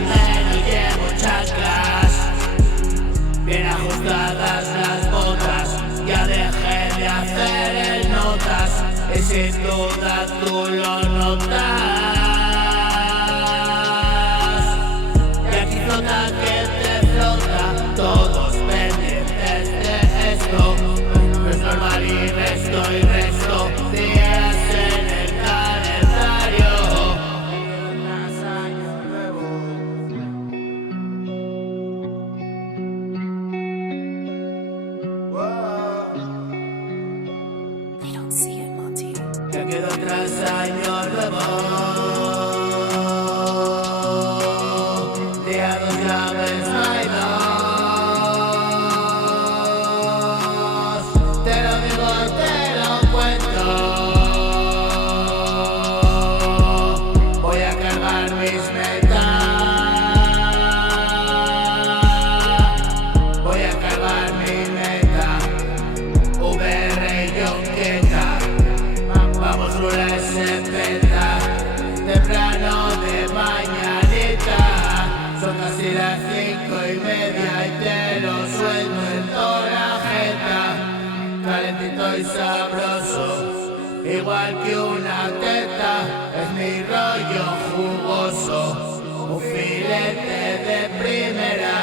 escúchame, no llevo chanclas, bien ajustadas las botas, ya dejé de hacer el notas, y sin duda tú lo notas. Y aquí flota que te flota, todos pendientes de esto. No es normal y resto días en el calendario. They don't see it, Monty. Ya quedó tras año nuevo, día dos llaves no hay dos. Te lo digo, te lo cuento. Voy a cargar mis metas, voy a cargar mi meta. VR y Yonqueta, vamos rula ese peta, temprano de mañanita. Son casi las 5:30 y te lo suelto en toda la jeta. Calentito y sabroso, igual que una teta, es mi rollo jugoso, un filete de primera.